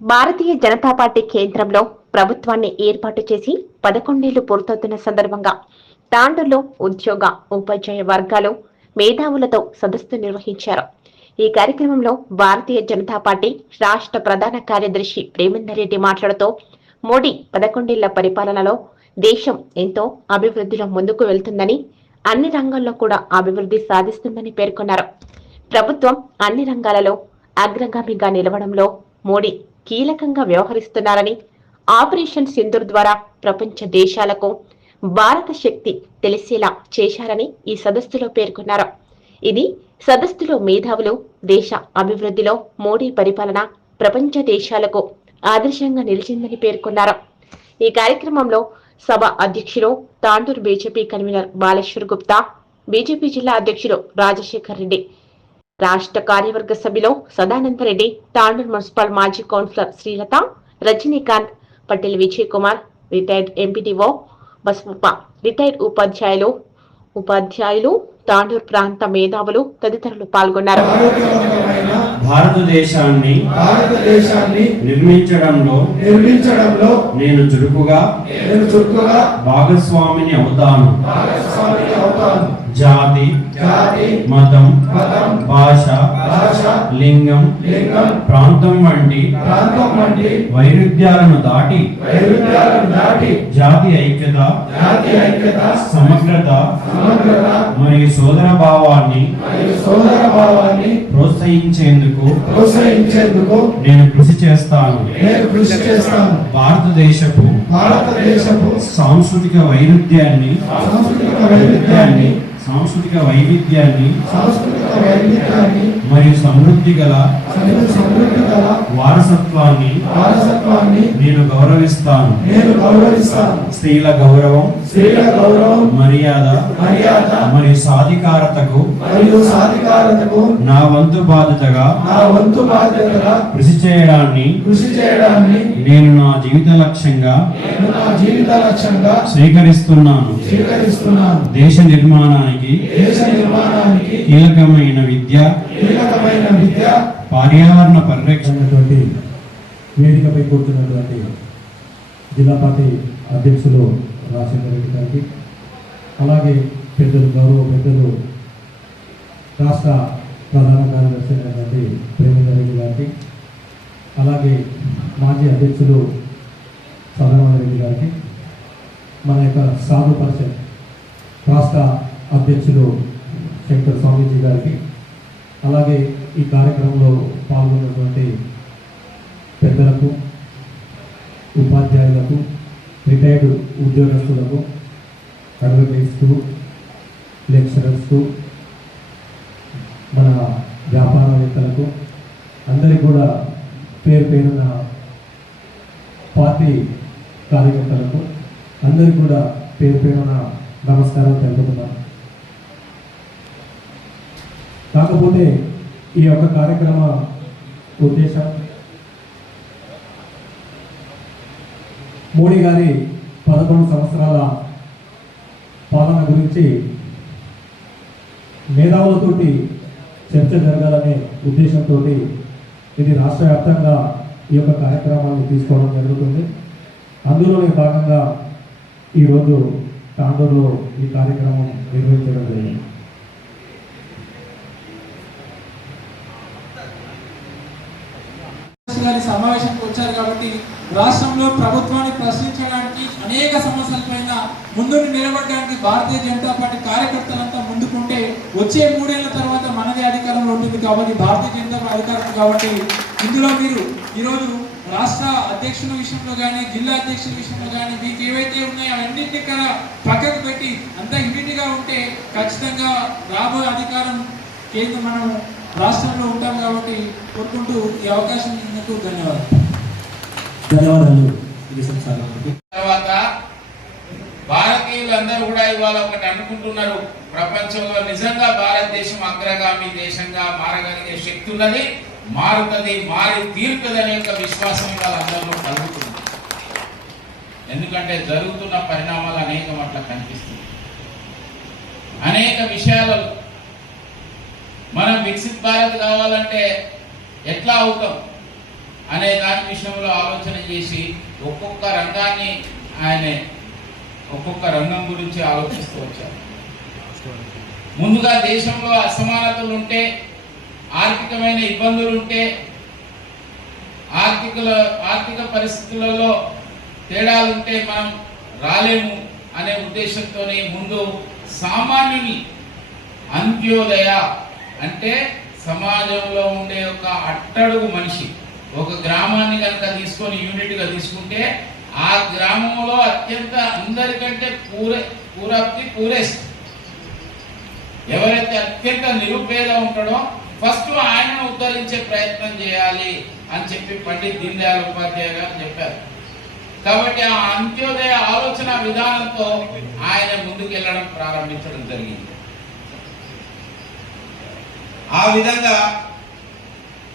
Bharatiya Janata party కేంద్రంలో ప్రభుత్వాన్ని ఏర్పాటు చేసి పదకొండేళ్ళు పూర్తవుతున్న సందర్భంగా తాండూరులో ఉద్యోగ ఉపాధ్యాయ వర్గాలు మేధావులతో సదస్సు నిర్వహించారు. ఈ కార్యక్రమంలో భారతీయ జనతా పార్టీ రాష్ట్ర ప్రధాన కార్యదర్శి ప్రేమేందర్ రెడ్డి మాట్లాడుతూ మోడీ పదకొండేళ్ళ పరిపాలనలో దేశం ఎంతో అభివృద్ధిలో ముందుకు వెళ్తుందని అన్ని రంగాల్లో కూడా అభివృద్ధి సాధిస్తుందని పేర్కొన్నారు. ప్రభుత్వం అన్ని రంగాలలో అగ్రగామిగా నిలవడంలో మోడీ కీలకంగా వ్యవహరిస్తున్నారని ఆపరేషన్ సింధూర్ ద్వారా ప్రపంచ దేశాలకు భారత శక్తి తెలిసేలా చేశారని ఈ సదస్సులో పేర్కొన్నారు. ఇది సదస్సులో మేధావులు దేశ అభివృద్ధిలో మోడీ పరిపాలన ప్రపంచ దేశాలకు ఆదర్శంగా నిలిచిందని పేర్కొన్నారు. ఈ కార్యక్రమంలో సభ అధ్యక్షులు Tandur BJP convener Baleshwar Gupta BJP జిల్లా అధ్యక్షులు రాజశేఖర్ రెడ్డి రాష్ట్ర కార్యవర్గ సభ్యులు సదానంద రెడ్డి తాండూరు మున్సిపల్ మాజీ councillor Srilatha Rajinikanth Patel Vijay Kumar retired MPDO Basavappa retired ఉపాధ్యాయులు ఉపాధ్యాయులు తాండూరు ప్రాంత మేధావులు తదితరులు పాల్గొన్నారు. భారతదేశాన్ని భారతదేశాన్ని నిర్మించడంలో నిర్మించడంలో నేను చురుకుగా నేను చురుకుగా భాగస్వామిని అవుతాను. భాగస్వామి అవుతాను. జాతి జాతి మతం మతం భాష భాష లింగం లింగం ప్రాంతం వంటి ప్రాంతం వంటి వైరుధ్యాలను దాటి వైరుధ్యాలను దాటి జాతి ఐక్యత జాతి ఐక్యత సమగ్రత సమగ్రత మరియు సోదర భావాన్ని మరియు సోదర భావాన్ని ప్రోత్సహించేందుకు ప్రోత్సహించేందుకు నేను కృషి చేస్తాను. నేను కృషి చేస్తాను. భారతదేశపు భారతదేశపు సాంస్కృతిక వైరుధ్యాన్ని సాంస్కృతిక వైవిధ్యాన్ని సాంస్కృతిక వైవిధ్యాన్ని సాంస్కృతిక వైవిధ్యాన్ని మరియు సమృద్ధి గల సమృద్ధి గల వారసత్వాన్ని వారసత్వాన్ని నేను గౌరవిస్తాను. నేను గౌరవిస్తాను. స్త్రీల గౌరవం స్త్రీల గౌరవం మర్యాద మర్యాద మరియు సాధికారతకు మరియు సాధికారతకు నా వంతు బాధ్యతగా నా వంతు బాధ్యతగా కృషి చేయడాన్ని కృషి చేయడాన్ని నేను నా జీవిత లక్ష్యంగా నేను నా జీవిత లక్ష్యంగా స్వీకరిస్తున్నాను. స్వీకరిస్తున్నాను. దేశ నిర్మాణానికి దేశ నిర్మాణానికి కీలకమైన విద్య కీలకమైన విద్య పర్యావరణ పరిరక్షణ. ఉన్నటువంటి వేదికపై కూర్చున్నటువంటి జిల్లా పార్టీ అధ్యక్షులు రాజశేఖర రెడ్డి గారికి అలాగే పెద్దలు గౌరవ పెద్దలు రాష్ట్ర ప్రధాన కార్యదర్శి అయినటువంటి ప్రేమేందర్ రెడ్డి గారికి అలాగే మాజీ అధ్యక్షులు సదానంద రెడ్డి గారికి మన యొక్క సాధు పరిషత్ రాష్ట్ర అధ్యక్షులు శంకర్ స్వామీజీ గారికి అలాగే ఈ కార్యక్రమంలో పాల్గొన్నటువంటి పెద్దలకు ఉపాధ్యాయులకు రిటైర్డ్ ఉద్యోగస్తులకు అడ్వకేట్స్కు లెక్చరర్స్కు మన వ్యాపారవేత్తలకు అందరికీ కూడా పేరు పేరున పార్టీ కార్యకర్తలకు అందరికీ కూడా పేరు పేరున నమస్కారం తెలుపుతున్నాను. కాకపోతే ఈ యొక్క కార్యక్రమ ఉద్దేశం మోడీ గారి పదకొండు సంవత్సరాల పాలన గురించి మేధావులతోటి చర్చ జరగాలనే ఉద్దేశంతో ఇది రాష్ట్ర వ్యాప్తంగా ఈ యొక్క కార్యక్రమాన్ని తీసుకోవడం జరుగుతుంది. అందులోనే భాగంగా ఈరోజు తాండూరులో ఈ కార్యక్రమం నిర్వహించడం జరిగింది. గారి సమావేశానికి వచ్చారు కాబట్టి రాష్ట్రంలో ప్రభుత్వాన్ని ప్రశ్నించడానికి అనేక సమస్యల పైన ముందుని నిలబడడానికి భారతీయ జనతా పార్టీ కార్యకర్తలంతా ముందుకుంటే వచ్చే మూడేళ్ళ తర్వాత మనదే అధికారంలో ఉంటుంది కాబట్టి భారతీయ జనతా పార్టీ అధికారం కాబట్టి ఇందులో మీరు ఈరోజు రాష్ట్ర అధ్యక్షుల విషయంలో కానీ జిల్లా అధ్యక్షుల విషయంలో కానీ మీకు ఏవైతే ఉన్నాయో అవన్నింటినీ కూడా పక్కకు పెట్టి అంతా యూనిట్గా ఉంటే ఖచ్చితంగా రాబోయే అధికారం కేంద్రం మనం రాష్ట్రంలో ఉంటాం కాబట్టి కోరుకుంటూ ఈ అవకాశం ఇచ్చినందుకు ధన్యవాదాలు. తర్వాత భారతీయులందరూ కూడా ఇవాళ ఒకటి అనుకుంటున్నారు. ప్రపంచంలో నిజంగా భారతదేశం అగ్రగామి దేశంగా మారగలిగే శక్తి ఉన్నది మారుతుంది మారి తీరుతుంది అనే ఒక విశ్వాసం ఇవాళ అందరిలో కలుగుతుంది. ఎందుకంటే జరుగుతున్న పరిణామాలు అనేకం అట్లా కనిపిస్తుంది అనేక విషయాలలో మనం వికసిత్ భారత్ కావాలంటే ఎట్లా అవుతాం అనే దాని విషయంలో ఆలోచన చేసి ఒక్కొక్క రంగాన్ని ఆయన ఒక్కొక్క రంగం గురించి ఆలోచిస్తూ వచ్చారు. ముందుగా దేశంలో అసమానతలు ఉంటే ఆర్థికమైన ఇబ్బందులు ఉంటే ఆర్థిక ఆర్థిక పరిస్థితులలో తేడాలు ఉంటే మనం రాలేము అనే ఉద్దేశంతోనే ముందు సామాన్యుని అంత్యోదయ అంటే సమాజంలో ఉండే ఒక అట్టడుగు మనిషి ఒక గ్రామాన్ని కనుక తీసుకొని యూనిట్గా తీసుకుంటే ఆ గ్రామంలో అత్యంత అందరికంటే పూరే పూరప్తి పూరెస్ట్ ఎవరైతే అత్యంత నిరుపేద ఉంటాడో ఫస్ట్ ఆయనను ఉద్ధరించే ప్రయత్నం చేయాలి అని చెప్పి పండిత్ దీన్ దయాళ్ ఉపాధ్యాయ గారు చెప్పారు. కాబట్టి ఆ అంత్యోదయ ఆలోచన విధానంతో ఆయన ముందుకెళ్ళడం ప్రారంభించడం జరిగింది. ఆ విధంగా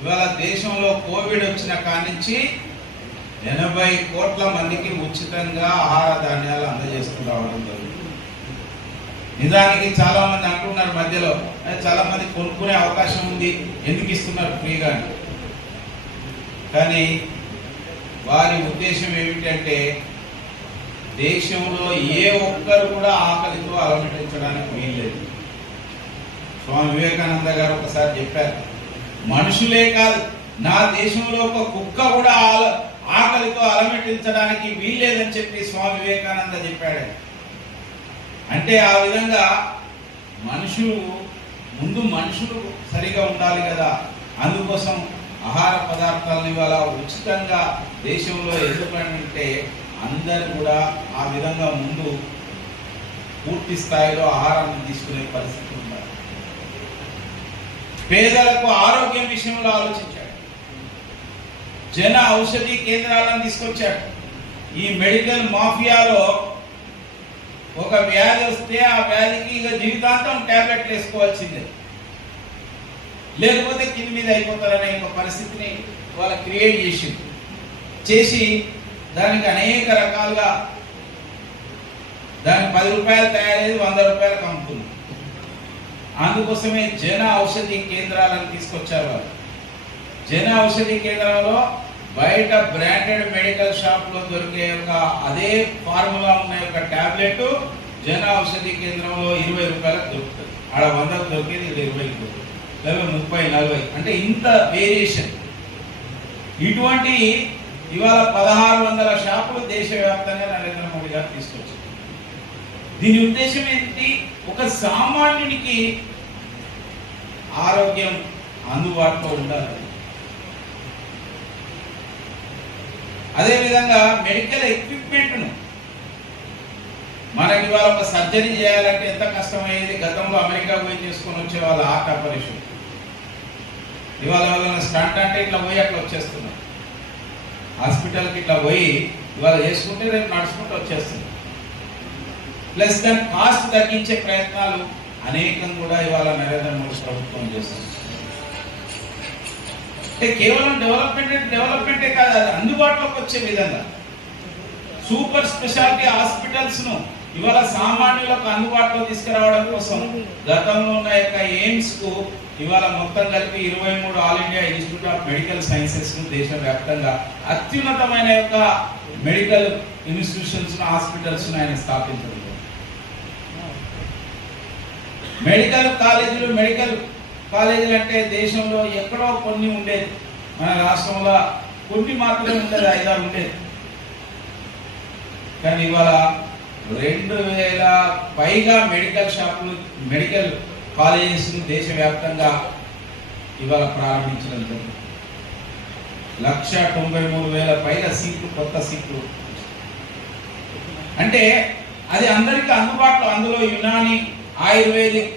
ఇవాళ దేశంలో కోవిడ్ వచ్చిన కానించి ఎనభై కోట్ల మందికి ఉచితంగా ఆహార ధాన్యాలు అందజేస్తూ రావడం జరుగుతుంది నిజానికి చాలా మంది అంటున్నారు మధ్యలో "ఏ, చాలా మంది కొనుక్కునే అవకాశం ఉంది ఎందుకు ఇస్తున్నారు ఫ్రీగా? కానీ వారి ఉద్దేశం ఏమిటంటే దేశంలో ఏ ఒక్కరు కూడా ఆకలితో అలమటించడానికి వీల్లేదు. స్వామి వివేకానంద గారు ఒకసారి చెప్పారు మనుషులే కాదు నా దేశంలో ఒక కుక్క కూడా ఆల- ఆకలితో అలమటించడానికి వీల్లేదని చెప్పి స్వామి వివేకానంద చెప్పాడు. అంటే ఆ విధంగా మనుషులు ముందు మనుషులు సరిగా ఉండాలి కదా. అందుకోసం ఆహార పదార్థాలను ఇవాళ ఉచితంగా దేశంలో ఎందుకంటే అందరు కూడా ఆ విధంగా ముందు పూర్తి స్థాయిలో ఆహారాన్ని తీసుకునే పరిస్థితి పేదలకు ఆరోగ్యం విషయంలో ఆలోచించాడు. జన ఔషధి కేంద్రాలను తీసుకొచ్చాడు. ఈ మెడికల్ మాఫియాలో ఒక వ్యాధి వస్తే ఆ వ్యాధికి ఇక జీవితాంతం టాబ్లెట్లు వేసుకోవాల్సిందే. లేకపోతే కింది మీద అయిపోతారనే ఒక పరిస్థితిని వాళ్ళ క్రియేట్ చేసింది. చేసి దానికి అనేక రకాలుగా దానికి పది రూపాయలు తయారయ్యేది వంద రూపాయలకు అమ్ముతుంది అందుకోసమే జన ఔషధి కేంద్రాలను తీసుకొచ్చారు వారు జన ఔషధి కేంద్రాలలో బయట బ్రాండెడ్ మెడికల్ షాప్లో దొరికే ఒక అదే ఫార్ములా ఉన్న యొక్క ట్యాబ్లెట్ జన ఔషధి కేంద్రంలో ఇరవై రూపాయలకు దొరుకుతుంది. ఆడ వందకు దొరికేది ఇక్కడ ఇరవైకి దొరుకుతుంది. లేదా ముప్పై నలభై అంటే ఇంత వేరియేషన్. ఇటువంటి ఇవాళ పదహారు వందల షాపులు దేశవ్యాప్తంగా నరేంద్ర మోడీ గారు తీసుకొచ్చారు. దీని ఉద్దేశం ఏంటి? ఒక సామాన్యునికి ఆరోగ్యం అందుబాటులో ఉండాలి. అదేవిధంగా మెడికల్ ఎక్విప్మెంట్ను మనకి ఇవాళ ఒక సర్జరీ చేయాలంటే ఎంత కష్టమయ్యేది? గతంలో అమెరికా పోయి చేసుకొని వచ్చే వాళ్ళ హార్ట్ ఆపరేషన్. ఇవాళ ఎవరైనా స్టంట్ అంటే ఇట్లా పోయి అట్లా వచ్చేస్తున్నారు. హాస్పిటల్కి ఇట్లా పోయి ఇవాళ చేసుకుంటే రేపు నడుచుకుంటూ వచ్చేస్తుంది ప్లస్ దాని కాస్ట్ తగ్గించే ప్రయత్నాలు అనేకం కూడా ఇవాళ నరేంద్ర మోడీ ప్రభుత్వం చేస్తుంది. అంటే కేవలం డెవలప్మెంట్ అంటే డెవలప్మెంటే కాదు అది అందుబాటులోకి వచ్చే విధంగా. సూపర్ స్పెషాలిటీ హాస్పిటల్స్ను ఇవాళ సామాన్యులకు అందుబాటులో తీసుకురావడం కోసం గతంలో ఉన్న యొక్క ఎయిమ్స్కు ఇవాళ మొత్తం కలిపి ఇరవై మూడు all India institute of medical సైన్సెస్ను దేశవ్యాప్తంగా అత్యున్నతమైన యొక్క మెడికల్ ఇన్స్టిట్యూషన్స్ హాస్పిటల్స్ ఆయన స్థాపించడం. మెడికల్ కాలేజీలు మెడికల్ కాలేజీలు అంటే దేశంలో ఎక్కడో కొన్ని ఉండేది మన రాష్ట్రంలో కొన్ని మాత్రమే ఉండేది ఐదారు ఉండేది కానీ ఇవాళ రెండు వేల పైగా మెడికల్ షాపులు మెడికల్ కాలేజెస్ దేశవ్యాప్తంగా ఇవాళ ప్రారంభించడం జరిగింది. లక్ష తొంభై మూడు వేల పైగా సీట్లు కొత్త సీట్లు అంటే అది అందరికీ అందుబాటులో అందులో యునాని ఆయుర్వేదిక్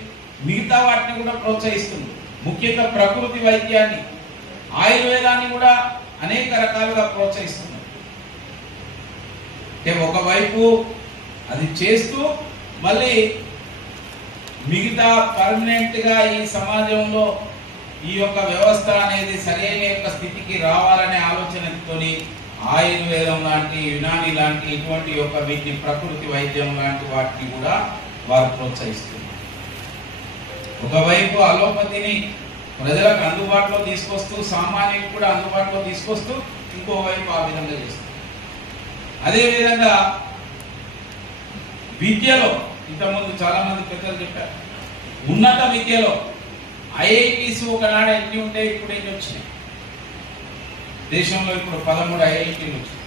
మిగతా వాటిని కూడా ప్రోత్సహిస్తుంది. ముఖ్యంగా ప్రకృతి వైద్యాన్ని ఆయుర్వేదాన్ని కూడా అనేక రకాలుగా ప్రోత్సహిస్తుంది. అంటే ఒకవైపు అది చేస్తూ మళ్ళీ మిగతా పర్మనెంట్గా ఈ సమాజంలో ఈ యొక్క వ్యవస్థ అనేది సరైన యొక్క స్థితికి రావాలనే ఆలోచనతోని ఆయుర్వేదం లాంటి యునాని లాంటి ఇటువంటి యొక్క వీటిని ప్రకృతి వైద్యం లాంటి వాటిని కూడా వారు ప్రోత్సహిస్తున్నారు. ఒకవైపు అలోపతిని ప్రజలకు అందుబాటులో తీసుకొస్తూ సామాన్యులకు కూడా అందుబాటులో తీసుకొస్తూ ఇంకోవైపు ఆ విధంగా చేస్తుంది అదేవిధంగా విద్యలో ఇంతకుముందు చాలా మంది పెద్దలు చెప్పారు ఉన్నత విద్యలో ఐఐటీస్ ఒకనాడు ఎన్ని ఉంటే ఇప్పుడు ఎన్ని వచ్చినాయి. దేశంలో ఇప్పుడు పదమూడు ఐఐటీలు వచ్చినాయి.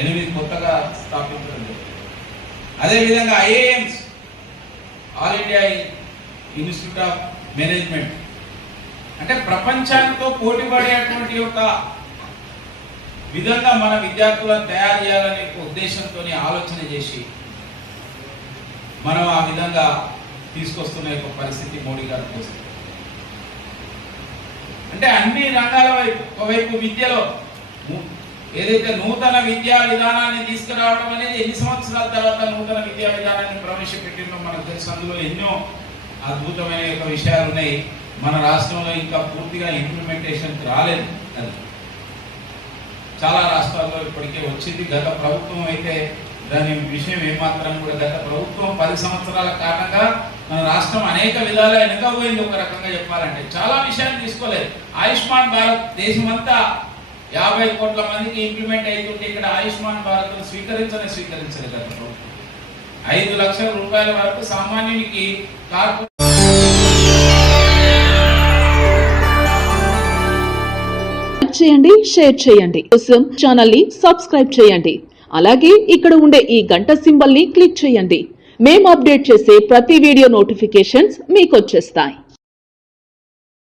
ఎనిమిది కొత్తగా స్థాపించడం జరిగింది. అదేవిధంగా IAMS all India institute of management. అంటే ప్రపంచానితో పోటీ పడేటువంటి ఒక విధంగా మన విద్యార్థులను తయారు చేయాలనే ఉద్దేశంతో ఆలోచన చేసి మనం ఆ విధంగా తీసుకొస్తున్న యొక్క పరిస్థితి మోడీ గారు చేస్తుంది అంటే అన్ని రంగాల వైపు ఒకవైపు విద్యలో ము- ఏదైతే నూతన విద్యా విధానాన్ని తీసుకురావడం అనేది ఎన్ని సంవత్సరాల తర్వాత నూతన విద్యా విధానాన్ని ప్రవేశపెట్టిందో మనకు తెలుసు. అందులో ఎన్నో అద్భుతమైన యొక్క విషయాలు ఉన్నాయి. మన రాష్ట్రంలో ఇంకా పూర్తిగా ఇంప్లిమెంటేషన్ రాలేదు. అది చాలా రాష్ట్రాల్లో ఇప్పటికే వచ్చింది. గత ప్రభుత్వం అయితే దాని విషయం ఏమాత్రం కూడా గత ప్రభుత్వం పది సంవత్సరాల కారణంగా మన రాష్ట్రం అనేక విధాలా వెనుకపోయింది ఒక రకంగా చెప్పాలంటే చాలా విషయాలు తీసుకోలేదు. ఆయుష్మాన్ భారత్ దేశమంతా యాభై కోట్ల మందికి ఇంప్లిమెంట్ అవుతుంటే ఇక్కడ ఆయుష్మాన్ భారత్ స్వీకరించని స్వీకరించలేదు గత ప్రభుత్వం ఐదు లక్షల రూపాయల వరకు సామాన్యునికి కార్పొరేట్ చేయండి షేర్ చేయండి. కోసం ఛానల్ని సబ్స్క్రైబ్ చేయండి. అలాగే ఇక్కడ ఉండే ఈ గంట సింబల్ని క్లిక్ చేయండి. మేము అప్డేట్ చేసే ప్రతి వీడియో నోటిఫికేషన్స్ మీకు వచ్చేస్తాయి